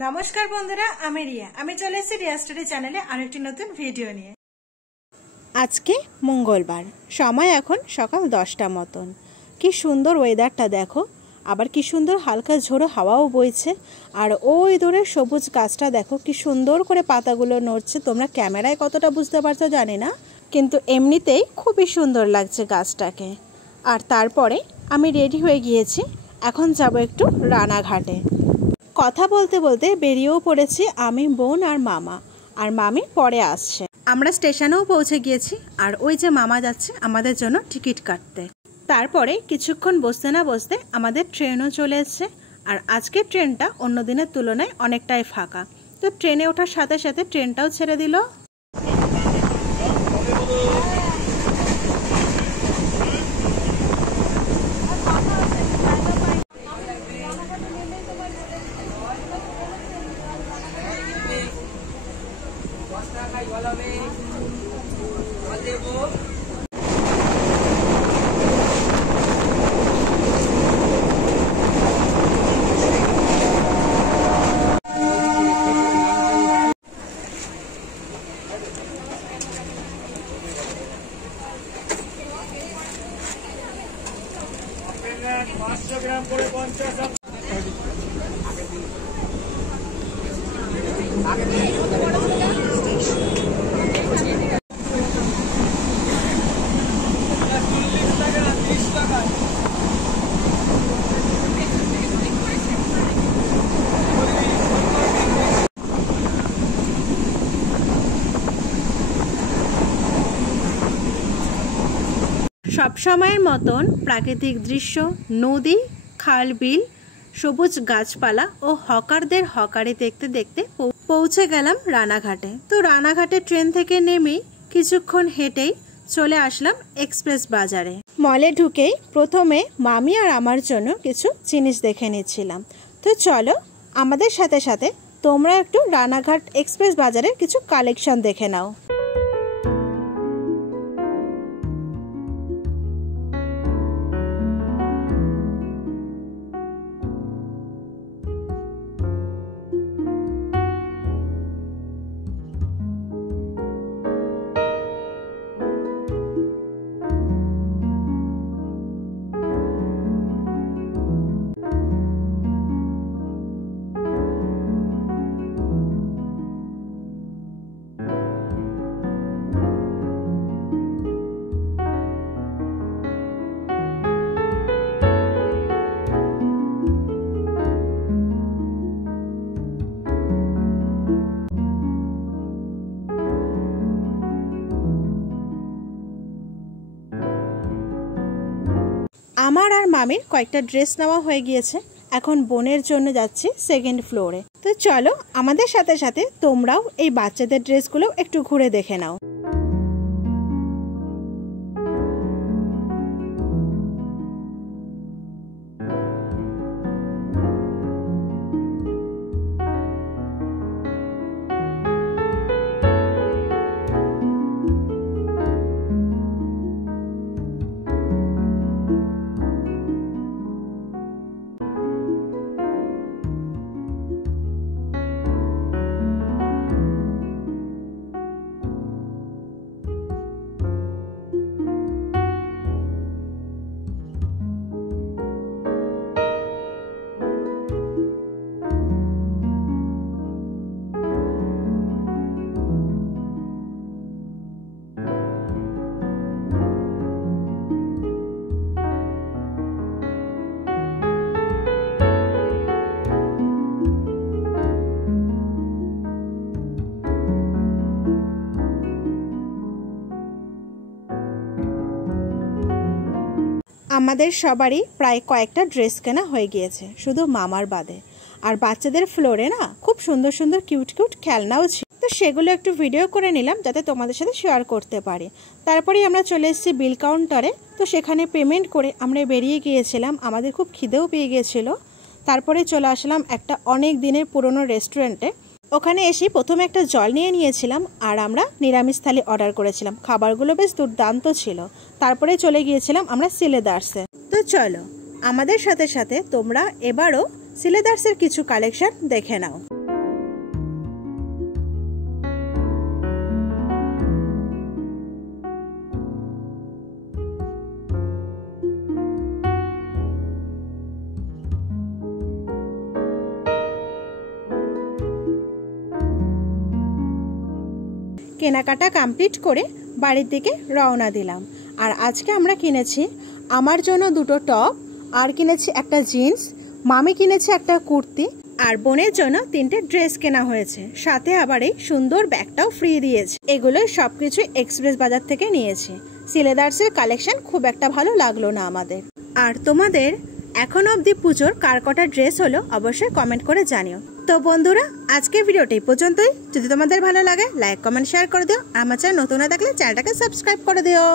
नमस्कार बंधुरा आमी रिया आमी चले एसेছি रिया स्टोरी चैनेले आरेकटी नतुन भिडियो निये। আজকে মঙ্গলবার, সময় এখন সকাল 10টা মতন। কি সুন্দর ওয়েদারটা দেখো, আবার কি সুন্দর হালকা ঝোড়ো হাওয়াও বইছে। আর ওই দূরে সবুজ গাছটা দেখো কি সুন্দর করে পাতাগুলো নড়ছে। তোমরা ক্যামেরায় কতটা বুঝতে পারছো জানি না, কিন্তু এমনিতেই খুবই সুন্দর লাগছে গাছটাকে। আর তারপরে আমি রেডি হয়ে গিয়েছি, এখন যাব একটু রানাঘাটে। কথা বলতে বলতে বেরিয়েও পড়েছি আমি, বোন আর মামা, আর মামি পরে আসছে। আমরা স্টেশনেও পৌঁছে গিয়েছি, আর ওই যে মামা যাচ্ছে আমাদের জন্য টিকিট কাটতে। তারপরে কিছুক্ষণ বসতে না বসতে আমাদের ট্রেনও চলে এসছে। আর আজকের ট্রেনটা অন্য দিনের তুলনায় অনেকটাই ফাঁকা, তো ট্রেনে ওঠার সাথে সাথে ট্রেনটাও ছেড়ে দিল। সব সময়ের মতন প্রাকৃতিক দৃশ্য, নদী, খাল, বিল, সবুজ গাছপালা ও হকারদের হকারি দেখতে দেখতে পৌঁছে গেলাম রানাঘাটে। তো রানাঘাটে ট্রেন থেকে নেমেই কিছুক্ষণ হেঁটেই চলে আসলাম এক্সপ্রেস বাজারে। মলে ঢুকেই প্রথমে মামি আর আমার জন্য কিছু জিনিস দেখে নিচ্ছিলাম। তো চলো আমাদের সাথে সাথে তোমরা একটু রানাঘাট এক্সপ্রেস বাজারের কিছু কালেকশন দেখে নাও। আমার আর মামির কয়েকটা ড্রেস নেওয়া হয়ে গিয়েছে, এখন বোনের জন্য যাচ্ছি সেকেন্ড ফ্লোরে। তো চলো আমাদের সাথে সাথে তোমরাও এই বাচ্চাদের ড্রেসগুলো একটু ঘুরে দেখে নাও। আমাদের সবারই প্রায় কয়েকটা ড্রেস কেনা হয়ে গিয়েছে, শুধু মামার বাদে। আর বাচ্চাদের ফ্লোরে না খুব সুন্দর সুন্দর কিউট কিউট খেলনাও ছিল, তো সেগুলো একটু ভিডিও করে নিলাম যাতে তোমাদের সাথে শেয়ার করতে পারি। তারপরেই আমরা চলে এসেছি বিল কাউন্টারে। তো সেখানে পেমেন্ট করে আমরা বেরিয়ে গিয়েছিলাম, আমাদের খুব খিদেও পেয়ে গিয়েছিল। তারপরে চলে আসলাম একটা অনেক দিনের পুরনো রেস্টুরেন্টে। ওখানে এসে প্রথমে একটা জল নিয়ে নিয়েছিলাম, আর আমরা নিরামিষ থালি অর্ডার করেছিলাম। খাবারগুলো বেশ দুর্দান্ত ছিল। তারপরে চলে গিয়েছিলাম আমরা সিলেদার্সে। তো চলো আমাদের সাথে সাথে তোমরা এবারও সিলেদার্সের কিছু কালেকশন দেখে নাও। কেনাকাটা কমপ্লিট করে বাড়ির দিকে রওনা দিলাম। আর আজকে আমরা কিনেছি আমার জন্য 2টো টপ, আর কিনেছি একটা জিন্স, মামি কিনেছে একটা কুর্তি, আর বোনের জন্য 3টে ড্রেস কেনা হয়েছে। সাথে আবার এই সুন্দর ব্যাগটাও ফ্রি দিয়েছে। এগুলো সবকিছু এক্সপ্রেস বাজার থেকে নিয়েছি। সিলেদার্সের কালেকশন খুব একটা ভালো লাগলো না আমাদের। আর তোমাদের এখন অবধি পুজোর কার কটা ড্রেস হলো অবশ্যই কমেন্ট করে জানিও। তো বন্ধুরা, আজকের ভিডিওটা এই পর্যন্তই। যদি তোমাদের ভালো লাগে লাইক কমেন্ট শেয়ার করে দিও। আমার চ্যানেল নতুন না থাকলে চ্যানেলটাকে সাবস্ক্রাইব করে দিও।